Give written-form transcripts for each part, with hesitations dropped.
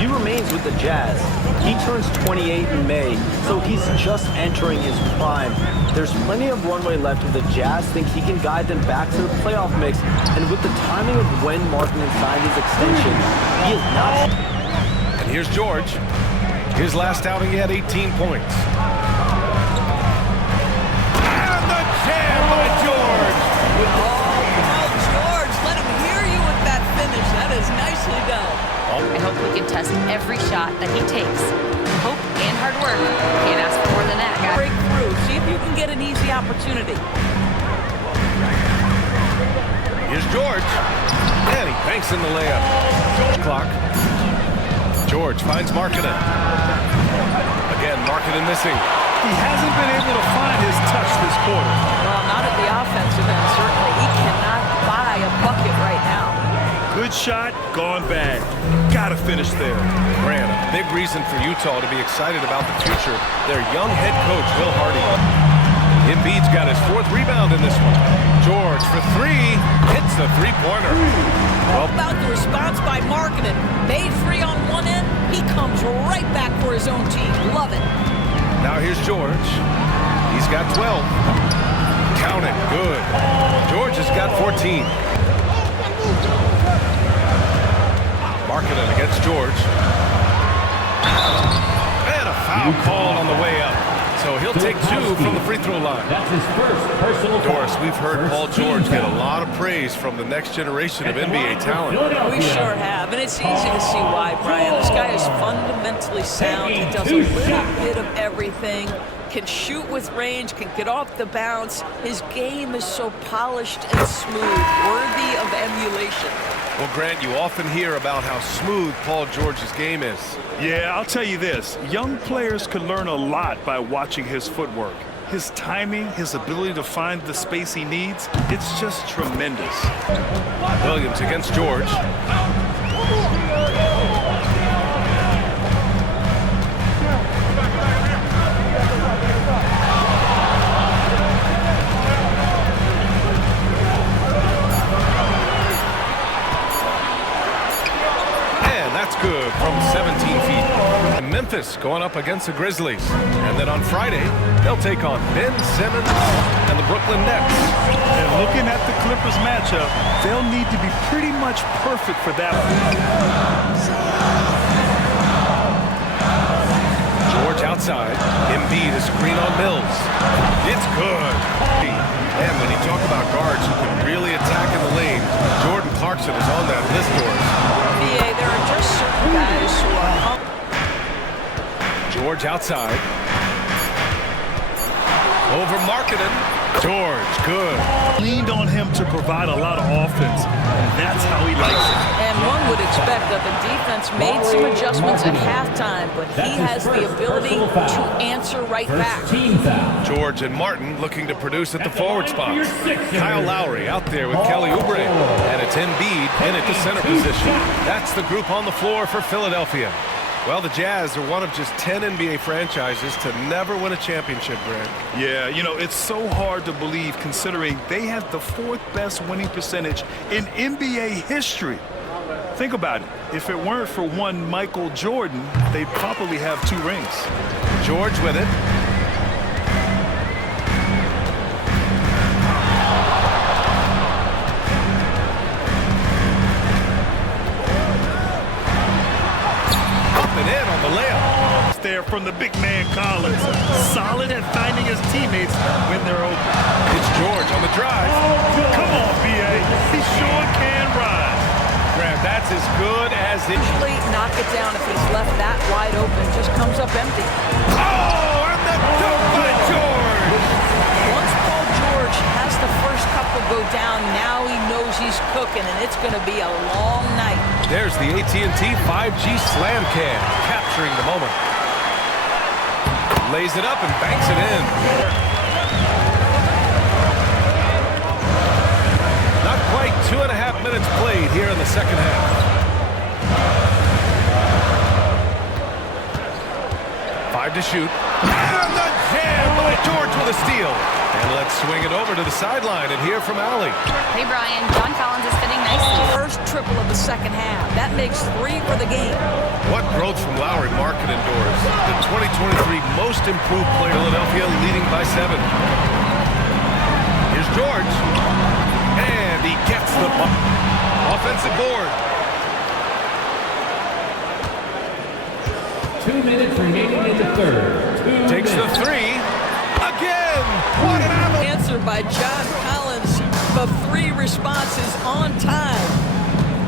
He remains with the Jazz. He turns 28 in May, so he's just entering his prime. There's plenty of runway left if the Jazz think he can guide them back to the playoff mix, and with the timing of when Markkanen signed his extension, he is not. And here's George. His last outing, he had 18 points. And the jam by George! George, let him hear you with that finish. That is nicely done. I hope he can test every shot that he takes. Hope and hard work. Can't ask for more than that, guy. Break through. See if you can get an easy opportunity. Here's George. And he banks in the layup. Clock. George finds Markkanen. Again, Markkanen missing. He hasn't been able to find his touch this quarter. Well, not at the offensive end, certainly. He cannot buy a bucket right now. Good shot, gone bad. Gotta finish there. Grant, a big reason for Utah to be excited about the future. Their young head coach, Will Hardy. Embiid's got his 4th rebound in this one. George for 3, hits the three-pointer. How about the response by Markkanen? Made free on one end, he comes right back for his own team. Love it. Now here's George. He's got 12. Count it, good. George has got 14. Markkanen against George. And a foul called on the way up. So he'll take 2 from the free throw line. That's his first personal Doris, foul. we've heard Paul George get a lot of praise from the next generation of NBA talent. We sure have, and it's easy to see why, Brian. This guy is fundamentally sound. He does a little bit of everything, can shoot with range, can get off the bounce. His game is so polished and smooth, worthy of emulation. Well, Grant, you often hear about how smooth Paul George's game is. Yeah, I'll tell you this. Young players can learn a lot by watching his footwork. His timing, his ability to find the space he needs, it's just tremendous. Williams against George. Good from 17 feet. Memphis going up against the Grizzlies. And then on Friday, they'll take on Ben Simmons and the Brooklyn Nets. And looking at the Clippers matchup, they'll need to be pretty much perfect for that one. George outside. Embiid a screen on Mills. It's good. And when you talk about guards who can really attack in the lane, Jordan Clarkson is on that list, Doris. NBA, there are just certain guys who are... George outside. Over Markkanen. George, good. Leaned on him to provide a lot of offense, and that's how he likes it. And one would expect that the defense made some adjustments at halftime, but he has the ability to answer right back. George and Martin looking to produce at the forward spot. Kyle Lowry out there with Kelly Oubre, and it's Embiid in at the center position. That's the group on the floor for Philadelphia. Well, the Jazz are one of just 10 NBA franchises to never win a championship, Grant. Yeah, you know, it's so hard to believe considering they had the 4th best winning percentage in NBA history. Think about it. If it weren't for one Michael Jordan, they'd probably have 2 rings. George with it. In on the layup. There from the big man Collins. Solid at finding his teammates when they're open. It's George on the drive. Come on, B.A. He sure can rise. Grant, that's as good as it. Usually knock it down if he's left that wide open. Just comes up empty. Oh, and the dunk by George. Once Paul George has the first couple go down, now he knows he's cooking, and it's going to be a long night. There's the AT&T 5G Slam Cam, capturing the moment. Lays it up and banks it in. Not quite 2.5 minutes played here in the second half. Five to shoot. And the jam by George with a steal. And let's swing it over to the sideline and hear from Allie. Hey, Brian. John Collins is fitting nicely. First trip triple of the second half. That makes 3 for the game. What growth from Lowry market indoors. The 2023 most improved player. Philadelphia leading by 7. Here's George. And he gets the offensive board. 2 minutes remaining in the third. Takes the 3. Again. What an avalanche. Answered by John Collins. The 3 responses on time.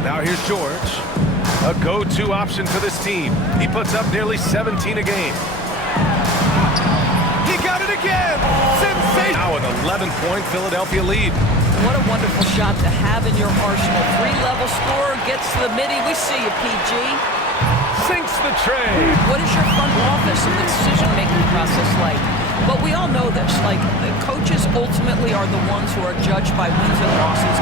Now here's George. A go-to option for this team. He puts up nearly 17 a game. He got it again. Sensation. Now an 11-point Philadelphia lead. What a wonderful shot to have in your arsenal. 3-level scorer gets to the midi. We see you, PG. Sinks the tray. What is your front office and the decision-making process like? But we all know this, like, the coaches ultimately are the ones who are judged by wins and losses,